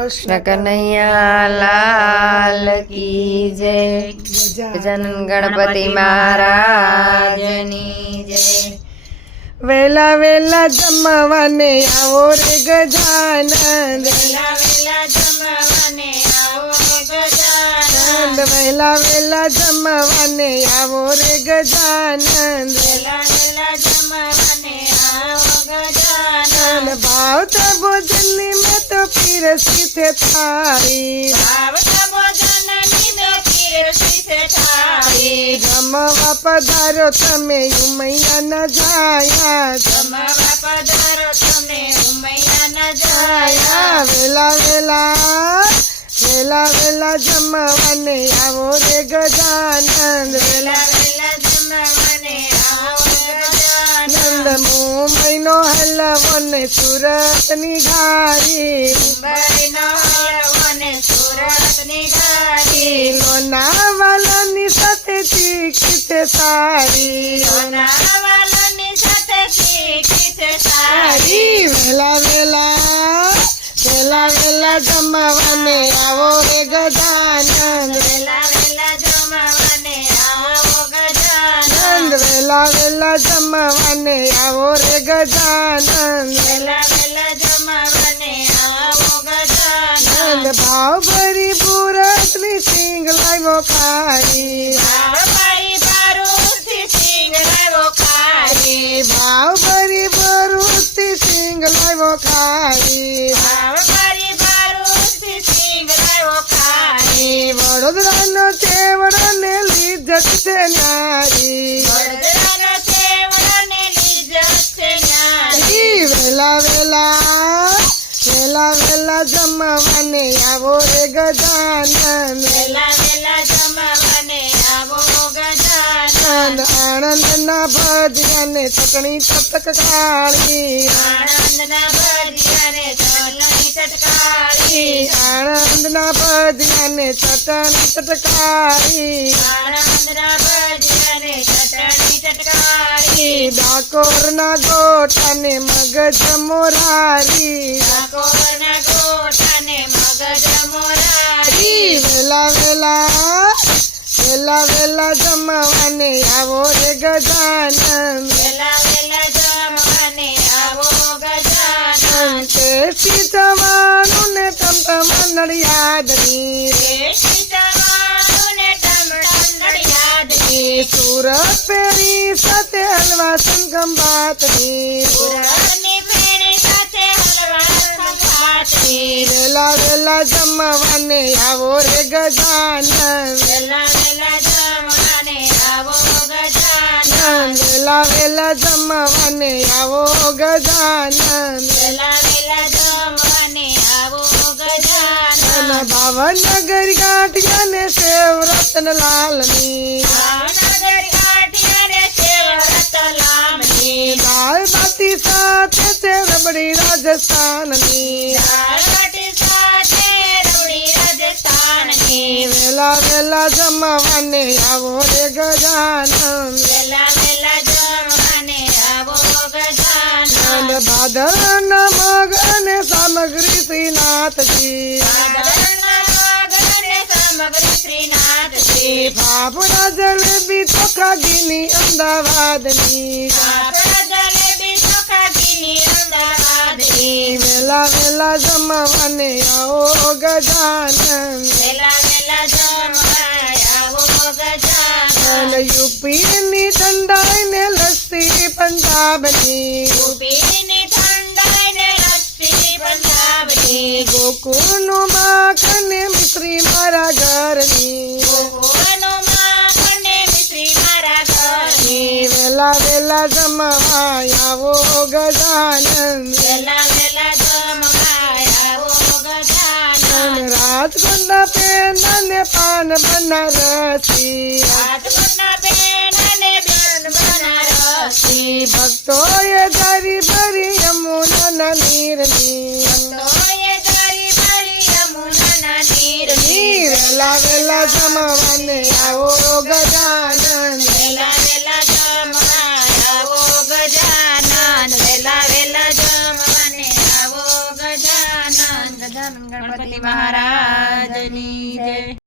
કૃષ્ણ કનૈયા લાલ કી જય. ગજાનન ગણપતિ મહારાજની જય. વેલા વેલા જમવાને આવો રે ગજાનંદ, વેલા વેલા જમવાને આવો રે ગજાનંદ, વેલા વેલા જમવાને આવો રે ગજાનંદ. વેલા વેલા જમવાને આવો ગજાનંદ, ભાવતા ભોજનની મેં તો પીરસી છે થાળી, ભાવતા ભોજનની મેં પીરસી છે થાળી. જમવા પધારો તમે ઉમૈયા ન જાયા, જમવા પધારો તમે ઉમૈયા ન જાયા. વેલા વેલા વેલા વેલા જમવાને આવો રે ગજાનંદ. વેલા વેલા જમવાને આવો ગજાનંદ, મુંબઈનો હલવો ને સુરતની ઘારી, મુંબઈનો હલવો ને સુરતની ઘારી. લોનાવાલાની સાથે ચીકી છે સારી, લોનાવાલાની સાથે ચીકી છે સારી. વેલા વેલા વેલા વેલા જમવાને આવો રે ગજાનંદ. વેલા વેલા જમવાને આવો ગજાનંદ, વેલા વેલા જમવાને આવો રે ગજાનંદ. વેલા વેલા જમવાને આવો ગજાનંદ. ભાવ ભરી પૂરતની સિંગ લાવ્યો ખારી, ભાવભાઈ બારૂદથી સિંગ લાવ્યો ખારી. ભાવ ભરી ભરૂચથી સિંગ લાવ્યો ખારી. ભાવભાઈ બારૂદથી સિંગ લાવ્યો ખારી. વડોદરાનો ચેવડો ને લીધત છે ન્યારી, વડોદરાનો ચેવડોને લીધત છે ન્યારી. વેલા વેલા વેલા વેલા જમવાને આવો રે ગજાનંદ. વેલા વેલા જમવાને આવો ગજાનંદ, આનંદના ભજિયાને ચટણી ચટકાળી, આનંદના ભજીયાને ચટણી ચટકારી. આનંદના ભજિયાને ચટણી ચટકાળી. આનંદના ભજીયાને ચટણી ચટકારી. ડાકોરના ગોટાને મગજ મોરારી, ડાકોરના ગોટાને મગજ મોરારી. વેલા વેલા વેલા વેલા જમવાને આવો રે ગજાનંદ. વેલા વેલા જમવાને આવો ગજાનંદ, ટેસ્ટી જવાનું ને ટમટમ નડિયાદની, દેશી જવાનું ને ટમટમ નડિયાદની. સુરત પેરી સાથે હલવા સંગમબાતની, સુરતની ફેણી સાથે હલવા સંઘાતની. વેલા વેલા જમવાને આવો રે ગજાનંદ. વેલા વેલા જમવાને આવો ગજાનંદ, વેલા વેલા જમવાને આવો ગજાનંદ. વેલા વેલા જમવાને આવો ગજાનંદ. ભાવનગર ગાંઠિયાને સેવ રતનલાલની, ભાવનગર ગાંઠિયાને સેવ રતલામની. દાળ બાટી સાથે છે રબડી રાજસ્થાનની, દાળબાટી સાથે રબડી રાજસ્થાનની. વેલા વેલા જમવાને આવો રે ગજાનંદ. વેલા વેલા જમવાને આવો ગજાનંદ. ભાદરના મગ અને સામગ્રી શ્રીનાથજી, ભાદરના મગ અને સામગ્રી શ્રીનાથજી. ફાફડા જલેબી ચોખા ઘીની અમદાવાદની, ફાફડા જલેબી ચોખા ઘીની અમદાવાદની. વેલા વેલા જમવાને આવો ગજાનંદ. વેલા વેલા જમવાય આવો ગજાનંદ. યુપીની ઠંડાઈ ને લસ્સી પંજાબની, ઉભીની ઠંડાઈ ને લસ્સી પંજાબની. ગોકુળનું માખણ ને મિશ્રી મારા ઘરની, ગોકુળનો માખણ ને મિશ્રી મારા ઘરની. વેલા વેલા જમવા આવો ગજાનંદ. વેલા વેલા જમવાય આવો ગજાનંદ. રાજકોટના પેના ને પાન બનારસી, રાજકોટના બેન અને બેન બનારસી. ભક્તોએ જારી ભરી યમુના નીરની, ભક્તોએ જારી ભરી યમુનાના નીરની. વેલા વેલા જમવાને આવો ગજાનંદ. વેલા વેલા જમવાય આવો ગજાનંદ. વેલા વેલા જમવાને આવો ગજાનંદ. ગજાનન ગણપતિ મહારાજની જય.